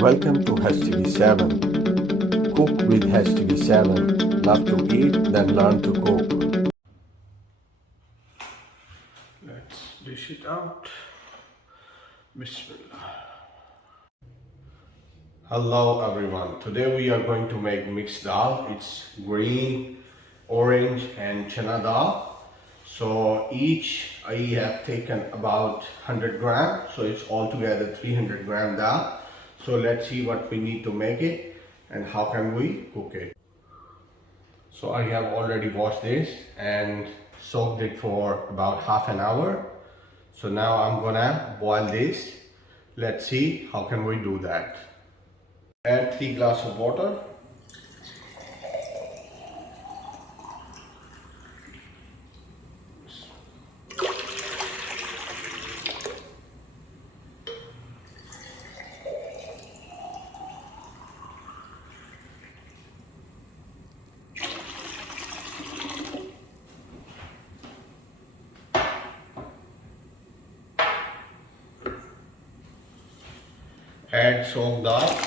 Welcome to HTV7. Cook with HTV7. Love to eat, then learn to cook. Let's dish it out. Bismillah. Hello everyone. Today we are going to make mixed dal. It's green, orange and Channa Daal. So each I have taken about 100 gram. So it's altogether 300 gram dal. So let's see what we need to make it and how can we cook it. So I have already washed this and soaked it for about half an hour. So now I'm gonna boil this. Let's see how can we do that. Add 3 glasses of water. Add soaked dal.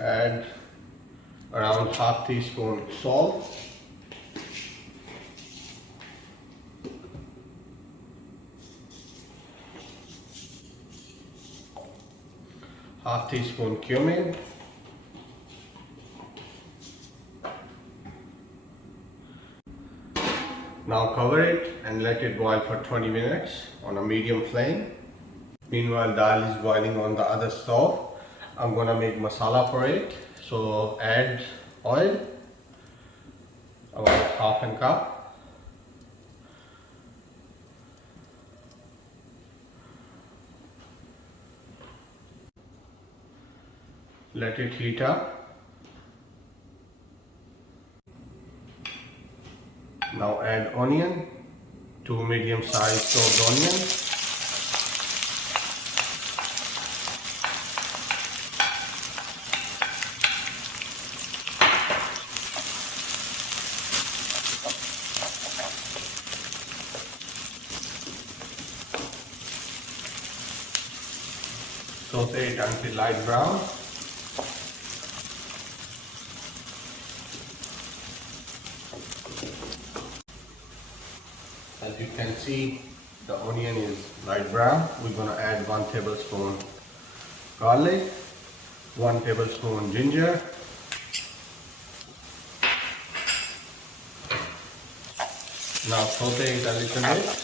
Add around half teaspoon salt. Half teaspoon cumin. Now cover it and let it boil for 20 minutes on a medium flame. Meanwhile, dal is boiling on the other stove. I'm gonna make masala for it. So add oil, about half a cup. Let it heat up. Now add onion, 2 medium-sized chopped onions. Saute it until light brown. As you can see, the onion is light brown. We're going to add 1 tablespoon garlic, 1 tablespoon ginger, now saute it a little bit.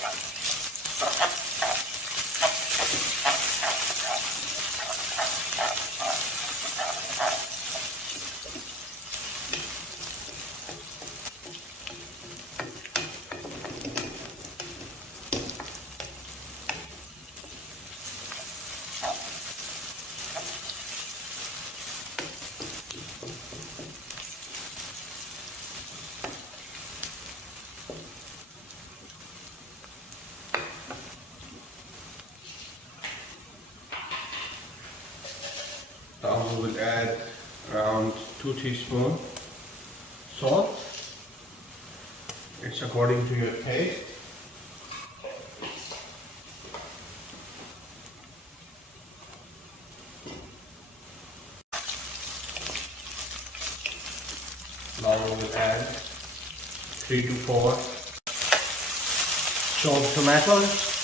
Now we will add around 2 teaspoons salt. It's according to your taste. Now we will add 3 to 4 chopped tomatoes.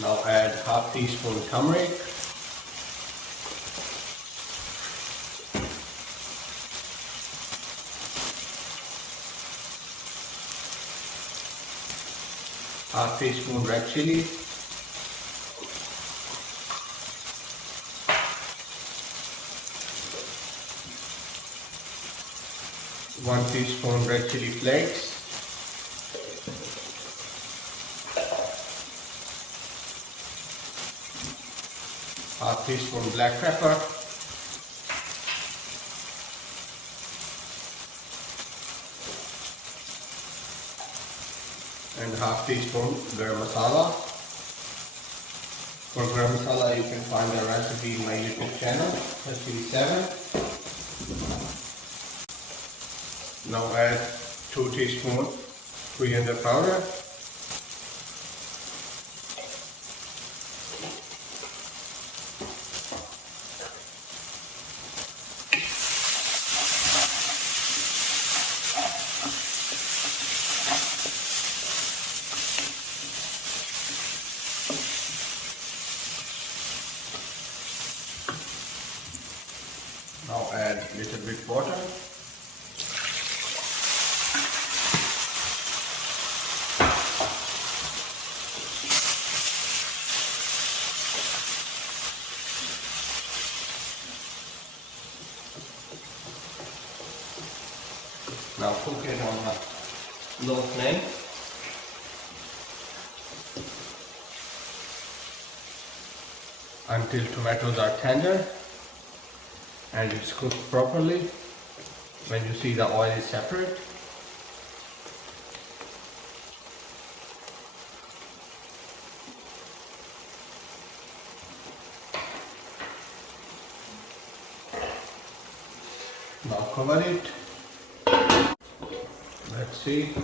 Now add half teaspoon turmeric, half teaspoon red chili, 1 teaspoon red chili flakes, half teaspoon black pepper, and half teaspoon garam masala. For garam masala, you can find the recipe in my YouTube channel, recipe 7. Now add 2 teaspoons coriander powder, now add little bit water. Now cook it on a low flame. Until tomatoes are tender and it's cooked properly. When you see the oil is separate. Now cover it. Let's see.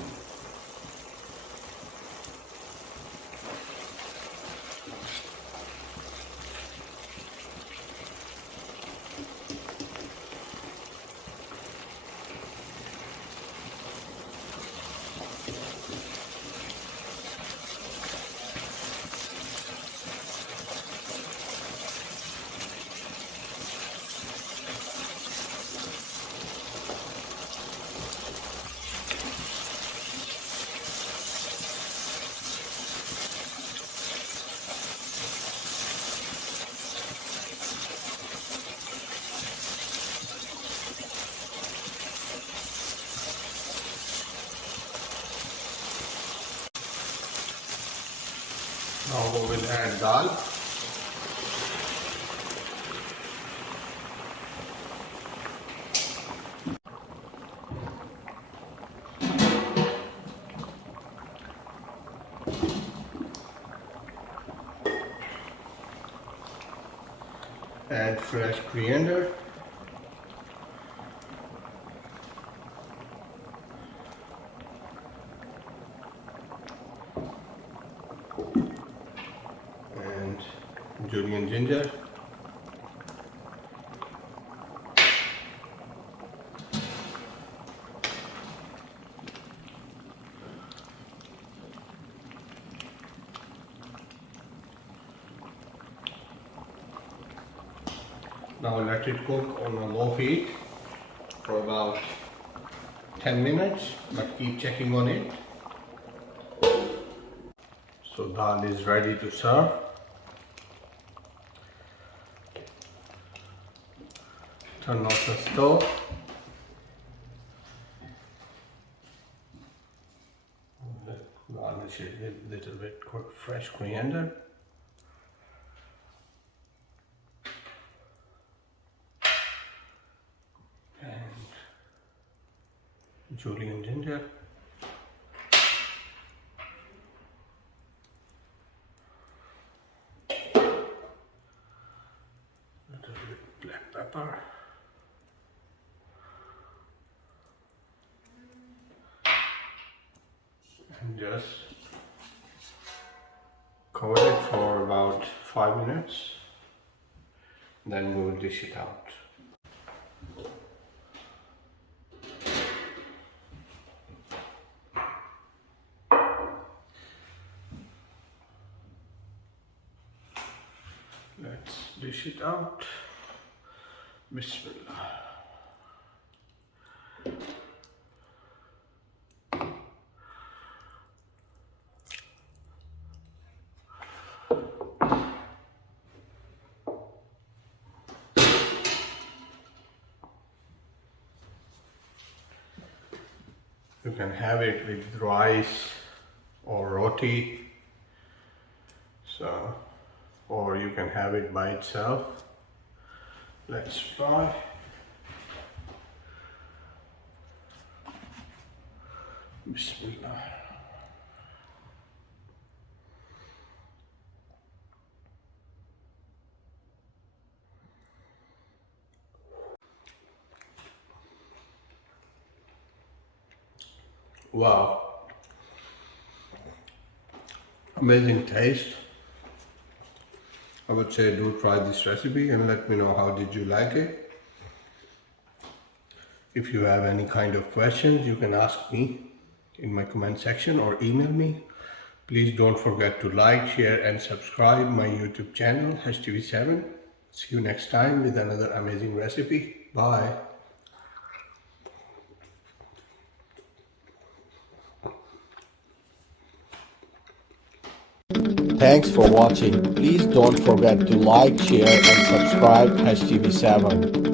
Now we will add dal. Add fresh coriander. And julienne ginger. Now let it cook on a low heat for about 10 minutes, but keep checking on it. So dal is ready to serve. Turn off the stove. Garnish it with a little bit fresh coriander. Julienne ginger, little bit black pepper, and just cover it for about 5 minutes, then we will dish it out. Let's dish it out. Bismillah. You can have it with rice or roti, so, or you can have it by itself. Let's try. Bismillah. Wow, amazing taste. I would say do try this recipe and let me know how did you like it. If you have any kind of questions, you can ask me in my comment section or email me. Please don't forget to like, share and subscribe my YouTube channel HTV7. See you next time with another amazing recipe. Bye. Thanks for watching. Please don't forget to like, share and subscribe HTV7.